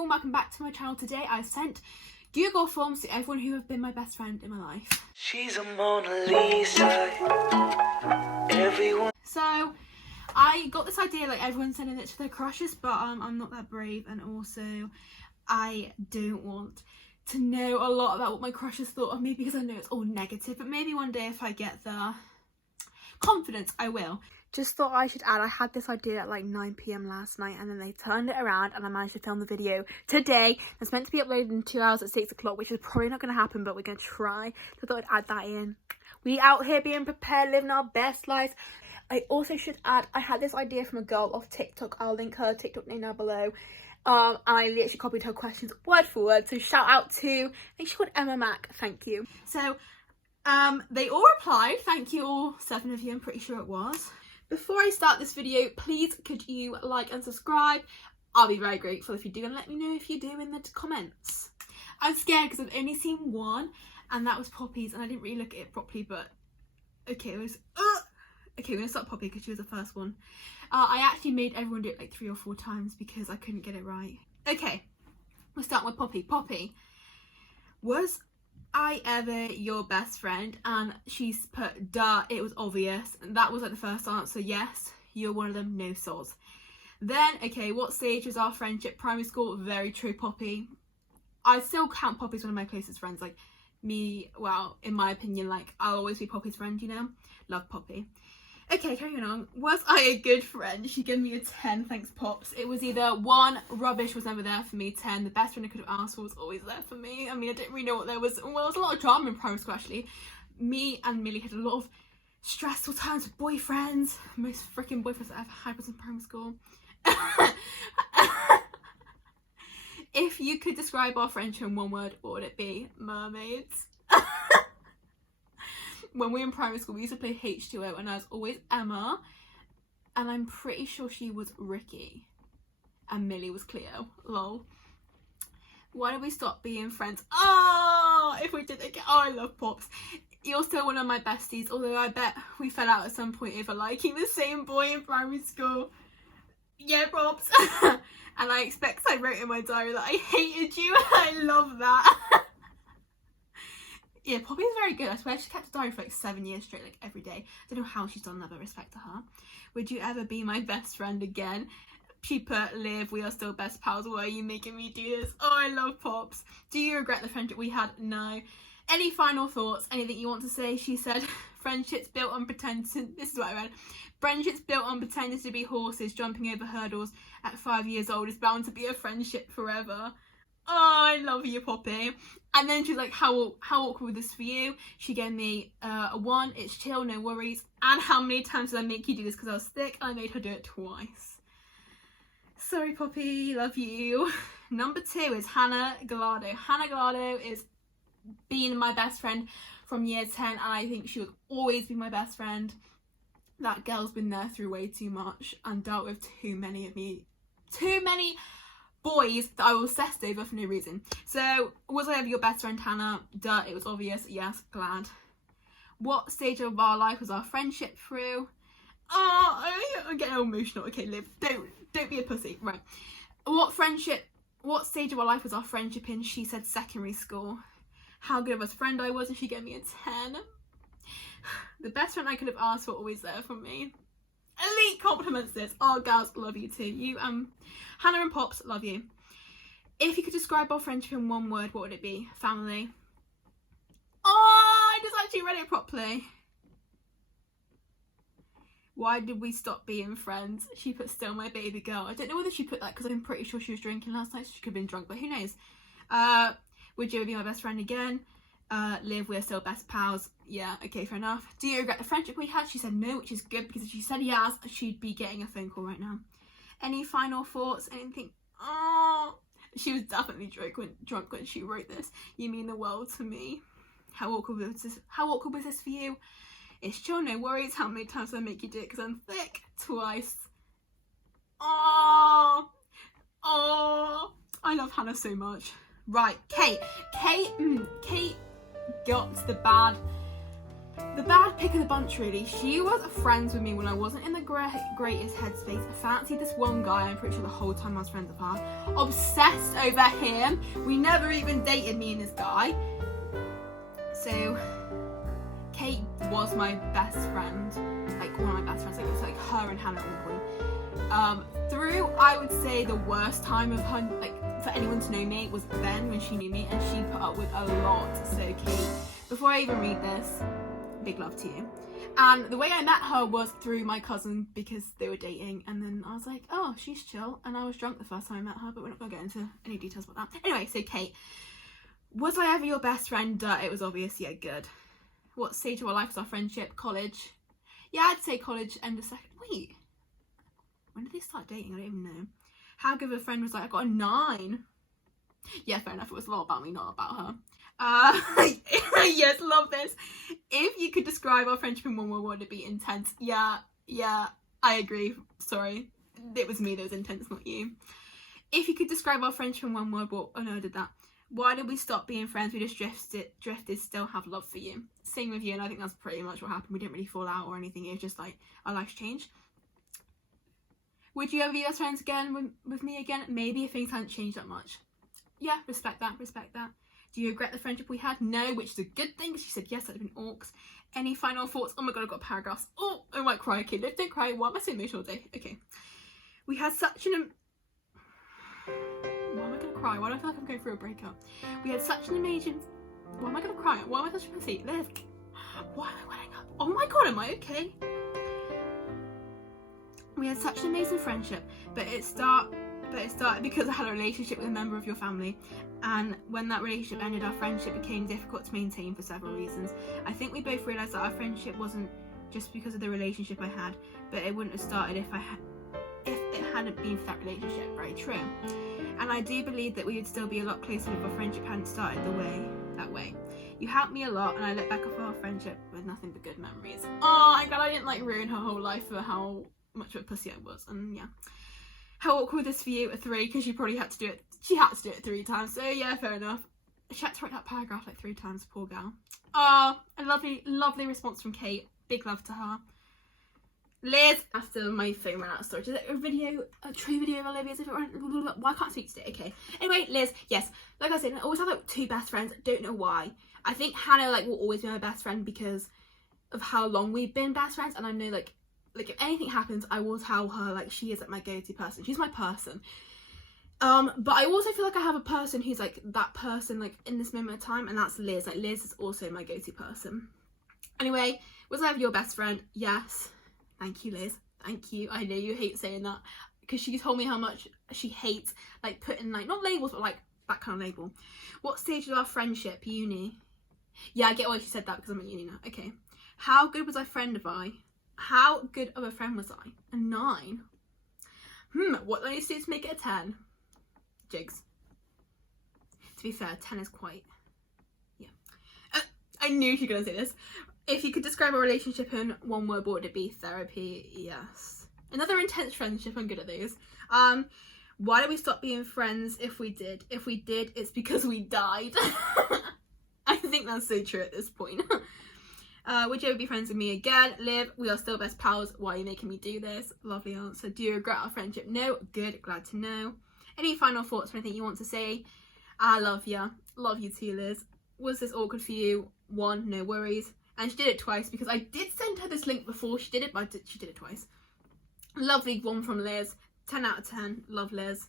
everyone, welcome back to my channel. Today I sent Google forms to everyone who have been my best friend in my life. She's a Mona Lisa. Everyone. So I got this idea, like everyone's sending it to their crushes, but I'm not that brave, and also I don't want to know a lot about what my crushes thought of me because I know it's all negative, but maybe one day if I get the confidence I will. Just thought I should add, I had this idea at like 9 PM last night, and then they turned it around and I managed to film the video today. It's meant to be uploaded in 2 hours at 6 o'clock, which is probably not going to happen, but we're going to try. So I thought I'd add that in. We out here being prepared, living our best lives. I also should add, I had this idea from a girl off TikTok. I'll link her TikTok name down below. And I literally copied her questions word for word. So shout out to, I think she called Emma Mac. Thank you. So they all replied. Thank you all, 7 of you, I'm pretty sure it was. Before I start this video, please could you like and subscribe? I'll be very grateful if you do, and let me know if you do in the comments. I'm scared because I've only seen one, and that was Poppy's, and I didn't really look at it properly, but okay, it was okay, we're gonna start Poppy because she was the first one. I actually made everyone do it like 3 or 4 times because I couldn't get it right. Okay, we'll start with Poppy. Poppy, was I ever your best friend? And she's put, duh, it was obvious. And that was like the first answer. Yes, you're one of them, no soz. Then, okay, what stage was our friendship? Primary school. Very true, Poppy. I still count Poppy as one of my closest friends. Like me, well, in my opinion, like I'll always be Poppy's friend, you know. Love Poppy. Okay, carrying on. Was I a good friend? She gave me a 10, thanks Pops. It was either 1, rubbish, was never there for me, 10, the best friend I could have asked for was always there for me. I mean, I didn't really know what there was. Well, there was a lot of drama in primary school actually. Me and Millie had a lot of stressful times with boyfriends. Most freaking boyfriends I've ever had was in primary school. If you could describe our friendship in one word, what would it be? Mermaids. When we were in primary school, we used to play H2O, and I was always Emma, and I'm pretty sure she was Ricky, and Millie was Cleo. Lol. Why did we stop being friends? Oh, if we did again. Oh, I love Pops. You're still one of my besties, although I bet we fell out at some point over liking the same boy in primary school. Yeah, Pops. And I expect I wrote in my diary that I hated you, and I love that. Yeah, Poppy is very good. I swear she kept a diary for like 7 years straight, like every day. I don't know how she's done that, but respect to her. Would you ever be my best friend again? She put, live, we are still best pals. Why are you making me do this? Oh, I love Pops. Do you regret the friendship we had? No. Any final thoughts? Anything you want to say? She said, friendships built on pretending. This is what I read. Friendships built on pretending to be horses, jumping over hurdles at 5 years old is bound to be a friendship forever. Oh, I love you, Poppy. And then she's like, how awkward was this for you? She gave me a 1, it's chill, no worries. And how many times did I make you do this because I was sick? I made her do it twice. Sorry, Poppy, love you. Number 2 is Hannah Gallardo. Hannah Gallardo is being my best friend from year 10, and I think she would always be my best friend. That girl's been there through way too much and dealt with too many boys that I was obsessed over for no reason. So, was I ever your best friend, Hannah? Duh, it was obvious. Yes, glad. What stage of our life was our friendship through? Oh, I'm getting emotional. Okay, Liv, don't be a pussy. Right. What stage of our life was our friendship in? She said secondary school. How good of a friend I was, and she gave me a 10. The best friend I could have asked for, always there for me. Elite compliments this. Oh, girls, love you too. You, Hannah and Pops, love you. If you could describe our friendship in one word, what would it be? Family. Oh, I just actually read it properly. Why did we stop being friends? She put still my baby girl. I don't know whether she put that because I'm pretty sure she was drinking last night, so she could have been drunk, but who knows? Would you ever be my best friend again? Liv, we're still best pals. Yeah, okay, fair enough. Do you regret the friendship we had? She said no, which is good because if she said yes, she'd be getting a phone call right now. Any final thoughts? Anything? Oh, she was definitely drunk when she wrote this. You mean the world to me. How awkward was this? How awkward was this for you? It's chill, no worries. How many times did I make you do it? Because I'm thick. Twice. Oh, I love Hannah so much. Right, Kate got the bad the bad pick of the bunch, really. She was friends with me when I wasn't in the greatest headspace. I fancied this one guy, I'm pretty sure the whole time I was friends with her. Obsessed over him. We never even dated, me and this guy. So, Kate was my best friend. Like, one of my best friends. Like, it was like her and Hannah at one point. Through, I would say, the worst time of her, like, for anyone to know me, was then, when she knew me, and she put up with a lot. So, Kate, before I even read this, big love to you. And the way I met her was through my cousin, because they were dating, and then I was like, oh, she's chill, and I was drunk the first time I met her, but we're not gonna get into any details about that. Anyway, so Kate, was I ever your best friend? Duh, it was obvious. Yeah, good. What stage of our life was our friendship? College. Yeah, I'd say college, end of second. Wait, when did they start dating? I don't even know. How good of a friend was I? I got a 9. Yeah, fair enough, it was a lot about me, not about her. Yes, love this. If you could describe our friendship in one word, would it be intense? Yeah, I agree. Sorry, it was me that was intense, not you. If you could describe our friendship in one word, what? Oh no, I did that. Why did we stop being friends? We just drifted, still have love for you. Same with you, and I think that's pretty much what happened. We didn't really fall out or anything, it was just like our lives changed. Would you ever be best friends again with me again? Maybe, if things hadn't changed that much. Yeah, respect that. Do you regret the friendship we had? No, which is a good thing. She said yes, that'd have been orcs. Any final thoughts? Oh my god, I've got paragraphs. Oh, I might cry. Okay, don't cry. Why am I so emotional today? Okay. We had such an... Why am I going to cry? Why do I feel like I'm going through a breakup? We had such an amazing... Why am I going to cry? Why am I such a pussy? Liv. Why am I welling up? Oh my god, am I okay? We had such an amazing friendship, but it started because I had a relationship with a member of your family, and when that relationship ended, our friendship became difficult to maintain for several reasons. I think we both realised that our friendship wasn't just because of the relationship I had, but it wouldn't have started if it hadn't been for that relationship. Very true. And I do believe that we would still be a lot closer if our friendship hadn't started that way. You helped me a lot, and I look back on our friendship with nothing but good memories. Oh, I'm glad I didn't like ruin her whole life for how much of a pussy I was. And yeah, how awkward this for you? A 3, because she probably had to do it. She had to do it 3 times. So yeah, fair enough. She had to write that paragraph like 3 times. Poor girl. Oh, a lovely response from Kate. Big love to her. Liz, after my phone ran out of storage, is it a true video of Olivia's? Why can't I speak today? Okay. Anyway, Liz, yes, like I said, I always have like 2 best friends. I don't know why. I think Hannah will always be my best friend because of how long we've been best friends, and I know like if anything happens, I will tell her, like, she is like my go-to person. She's my person. But I also feel like I have a person who's like that person like in this moment of time, and that's Liz. Like, Liz is also my go-to person. Anyway, was I ever your best friend? Yes. Thank you, Liz. Thank you. I know you hate saying that, because she told me how much she hates like putting like, not labels, but like that kind of label. What stage of our friendship? Uni. Yeah, I get why she said that, because I'm at uni now. Okay. How good was I friend of I? How good of a friend was I? A 9. What do I need to do to make it a 10? Jigs. To be fair, 10 is quite... Yeah. I knew she was going to say this. If you could describe a relationship in one word, what would it be? Therapy. Yes. Another intense friendship. I'm good at those. Why did we stop being friends if we did? If we did, it's because we died. I think that's so true at this point. Would you ever be friends with me again? Liv, we are still best pals. Why are you making me do this? Lovely answer. Do you regret our friendship? No. Good. Glad to know. Any final thoughts or anything you want to say? I love you. Love you too, Liz. Was this awkward for you? 1, no worries. And she did it twice, because I did send her this link before she did it, but she did it twice. Lovely one from Liz. 10 out of 10. Love Liz.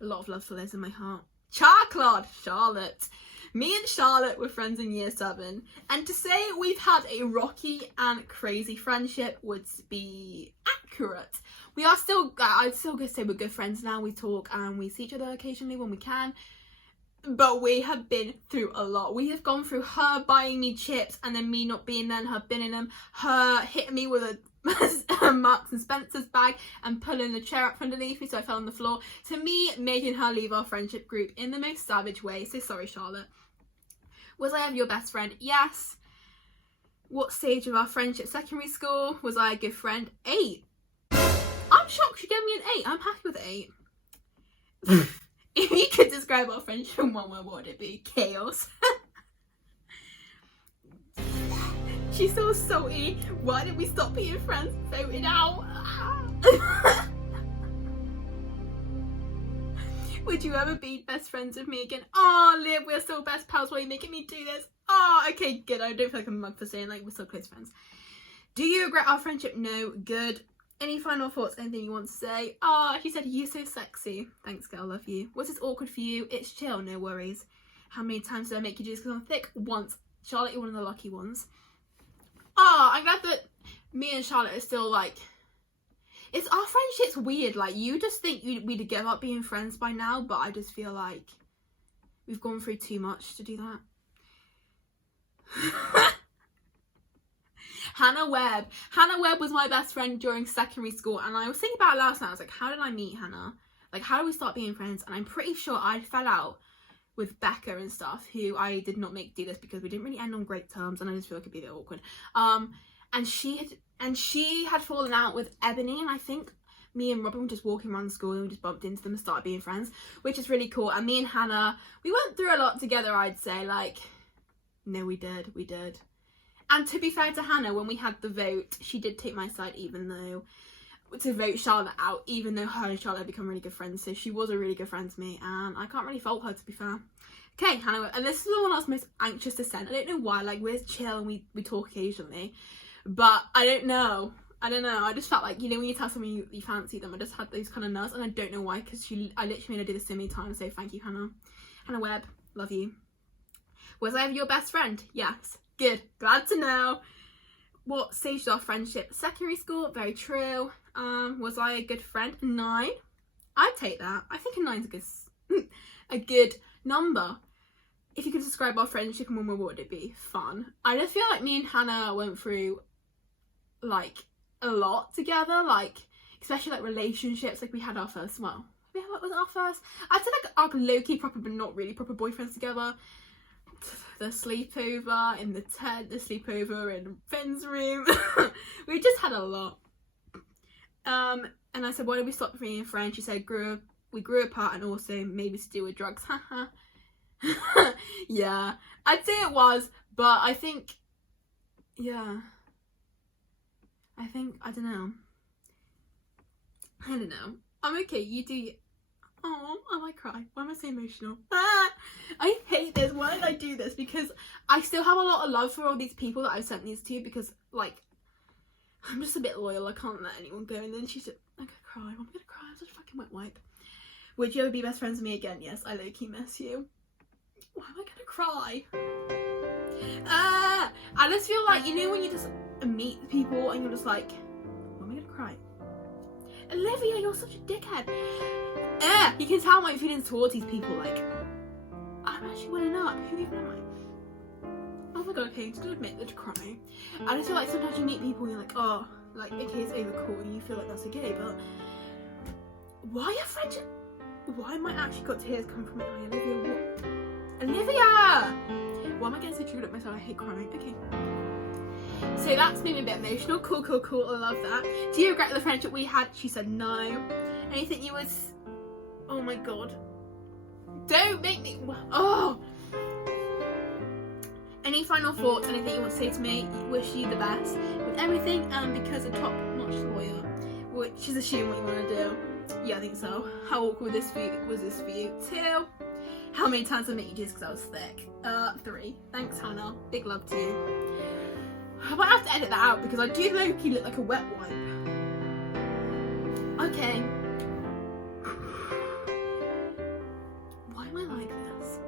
A lot of love for Liz in my heart. Charlotte. Me and Charlotte were friends in year 7, and to say we've had a rocky and crazy friendship would be accurate. We are still, I'd still gonna say we're good friends now. We talk and we see each other occasionally when we can, but we have been through a lot. We have gone through her buying me chips and then me not being there and her binning them, her hitting me with a Marks and Spencer's bag and pulling the chair up from underneath me so I fell on the floor, to me making her leave our friendship group in the most savage way. So sorry, Charlotte. Was I ever your best friend? Yes. What stage of our friendship? Secondary school. Was I a good friend? 8. I'm shocked she gave me an 8. I'm happy with 8. If you could describe our friendship in one word, what would it be? Chaos. She's so salty. Why did we stop being friends? Vote it out. Would you ever be best friends with me again? Oh, Liv, we're still best pals. Why are you making me do this? Oh, okay, good. I don't feel like I'm a mug for saying like we're still close friends. Do you regret our friendship? No. Good. Any final thoughts? Anything you want to say? Oh, she said, you're so sexy. Thanks, girl. Love you. Was this awkward for you? It's chill. No worries. How many times did I make you do this because I'm thick? Once. Charlotte, you're one of the lucky ones. Oh, I'm glad that me and Charlotte are still like... It's our friendship's weird. Like, you just think we'd give up being friends by now, but I just feel like we've gone through too much to do that. Hannah Webb. Hannah Webb was my best friend during secondary school, and I was thinking about it last night. I was like, how did I meet Hannah? Like, how did we start being friends? And I'm pretty sure I fell out with Becca and stuff, who I did not make do this because we didn't really end on great terms, and I just feel like it'd be a bit awkward. And she had fallen out with Ebony, and I think me and Robin were just walking around school and we just bumped into them and started being friends, which is really cool. And me and Hannah, we went through a lot together, I'd say. Like, no, we did. And to be fair to Hannah, when we had the vote, she did take my side, even though to vote Charlotte out, even though her and Charlotte had become really good friends. So she was a really good friend to me, and I can't really fault her, to be fair. Okay, Hannah, and this is the one I was most anxious to send. I don't know why. Like, we're chill and we talk occasionally, but I don't know. I just felt like, you know, when you tell someone you fancy them, I just had those kind of nerves, and I don't know why, because I literally made her do this so many times. So thank you, Hannah. Hannah Webb, love you. Was I ever your best friend? Yes. Good. Glad to know. What stage is our friendship? Secondary school. Very true. Was I a good friend? 9. I'd take that. I think a 9's a good number. If you could describe our friendship in one word, what would it be? Fun. I just feel like me and Hannah went through like a lot together, like especially like relationships. Like we had our first, well, what was our first? I'd say like our low-key proper but not really proper boyfriends together. The sleepover in the tent, the sleepover in Finn's room. We just had a lot. And I said, why did we stop being friends? She said, we grew apart, and also maybe to do with drugs. Yeah, I'd say it was, but I think, yeah, I don't know. I'm okay, you do. Oh, I might cry. Why am I so emotional? I hate this. Why did I do this? Because I still have a lot of love for all these people that I've sent these to, because like I'm just a bit loyal. I can't let anyone go. And then she said, I'm gonna cry. I'm gonna cry. I'm such a fucking wet wipe. Would you ever be best friends with me again? Yes, I low-key miss you. Why am I gonna cry? I just feel like, you know, when you just meet people and you're just like, why am I gonna cry? Olivia, you're such a dickhead. You can tell my feelings towards these people. Like, I'm actually welling up. Who even am I? Oh my god, okay, just gonna admit that to cry. I just feel like sometimes you meet people and you're like, oh, like, okay, it's over, cool, and you feel like that's okay, but why a friendship? Why am I actually got tears coming from my eye? Olivia, what? Olivia! Why am I getting so triggered at myself? I hate crying. Okay. So that's made me a bit emotional. Cool. I love that. Do you regret the friendship we had? She said no. Anything you would... Oh my god. Don't make me... Oh! Any final thoughts? Anything you want to say to me? Wish you the best with everything, and because a top-notch lawyer, which is assuming what you want to do. Yeah, I think so. How awkward was this for you? 2. How many times did I make you just because I was thick? 3. Thanks, Hannah. Big love to you. I might have to edit that out because I do low-key look like a wet wipe. Okay. Why am I like this?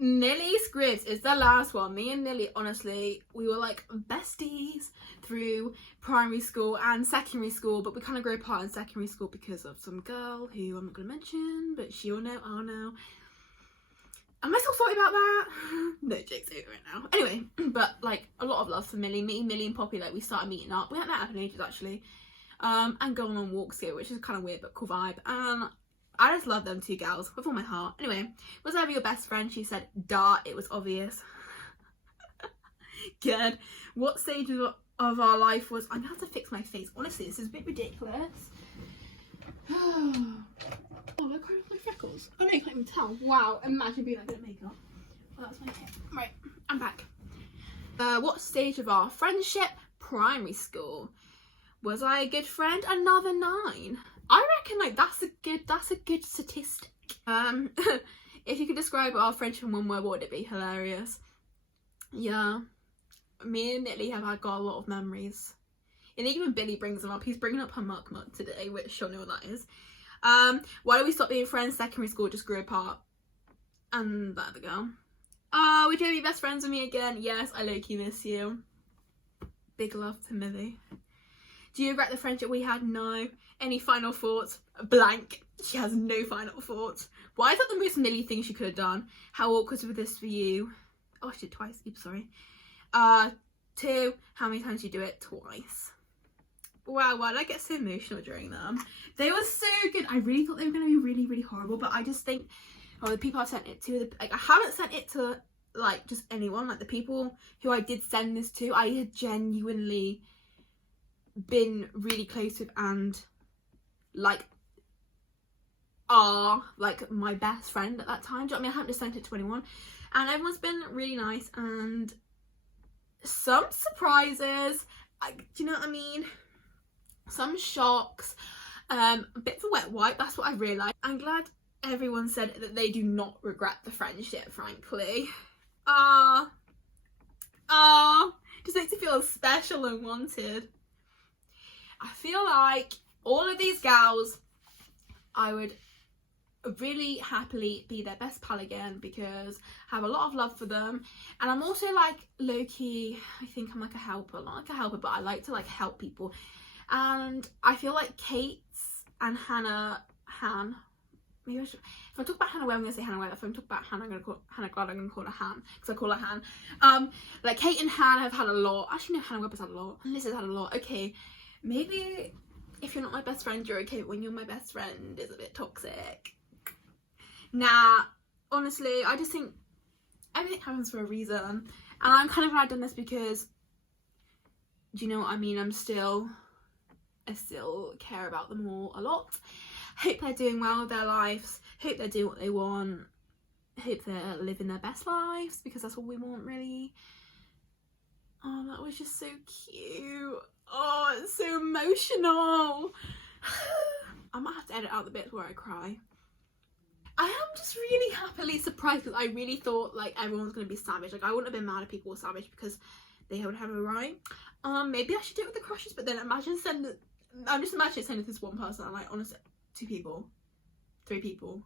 Millie Scribs is the last one. Me and Millie, honestly, we were like besties through primary school and secondary school, but we kind of grew apart in secondary school because of some girl who I'm not going to mention, but she'll know, I'll know. Am I still sorry about that? No, joke's over it now. Anyway, but like a lot of love for Millie. Me, Millie and Poppy, like we started meeting up. We haven't met up in ages actually. And going on walks here, which is kind of weird but cool vibe. And I just love them 2 gals with all my heart. Anyway, was I ever your best friend? She said, duh, it was obvious. Good. What stage of our life was... I'm gonna have to fix my face. Honestly, this is a bit ridiculous. Oh, I cried with my freckles. Oh no, you can't even tell. Wow, imagine being like good at makeup. Well, that's my hair. Right, I'm back. What stage of our friendship? Primary school. Was I a good friend? Another 9. I reckon like that's a good statistic. If you could describe our friendship in one word, what would it be? Hilarious. Yeah, me and Nitty have got a lot of memories. And even Billy brings them up. He's bringing up her muck today, which she'll know what that is. Why did we stop being friends? Secondary school just grew apart. And there we go. Would you be best friends with me again? Yes, I low-key miss you. Big love to Millie. Do you regret the friendship we had? No. Any final thoughts? Blank. She has no final thoughts. Why is that the most Millie thing she could have done? How awkward was this for you? Oh, I did twice. Oops, sorry. 2. How many times did you do it? Twice. Wow, why did I get so emotional during them? They were so good. I really thought they were going to be really, really horrible, but I just think, the people I've sent it to, like, I haven't sent it to, like, just anyone. Like, the people who I did send this to, I had genuinely been really close with and, like, are, like, my best friend at that time. Do you know what I mean? I haven't just sent it to anyone. And everyone's been really nice, and some surprises, do you know what I mean? Some shocks, a bit of a wet wipe, that's what I realised. I'm glad everyone said that they do not regret the friendship, frankly. Just makes me feel special and wanted. I feel like all of these gals, I would really happily be their best pal again because I have a lot of love for them. And I'm also like low-key, I think I'm like a helper, not like a helper, but I like to like help people. And I feel like Kate's and maybe I should, if I talk about Hannah Webb, I'm going to say Hannah Webb. If I'm talking about Hannah, I'm going to call Hannah Glad, I'm going to call her Han, because I call her Han. Like Kate and Hannah have had a lot. Actually, no, Hannah Webb has had a lot. Liz has had a lot. Okay, maybe if you're not my best friend, you're okay, but when you're my best friend, it's a bit toxic. Nah, honestly, I just think everything happens for a reason. And I'm kind of glad I've done this because, do you know what I mean? I still care about them all a lot. Hope they're doing well with their lives. Hope they're doing what they want. Hope they're living their best lives because that's all we want, really. Oh, that was just so cute. Oh, it's so emotional. I might have to edit out the bits where I cry. I am just really happily surprised because I really thought like everyone was going to be savage. Like I wouldn't have been mad if people were savage because they would have a right. Maybe I should do it with the crushes, but then I'm just imagining sending this one person. I'm like, honestly, 2 people, 3 people.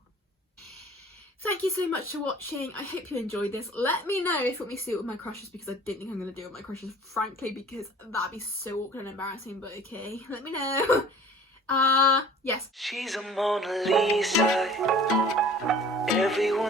Thank you so much for watching. I hope you enjoyed this. Let me know if you want me to do it with my crushes because I didn't think I'm going to do it with my crushes, frankly, because that'd be so awkward and embarrassing, but okay. Let me know. Yes. She's a Mona Lisa. Everyone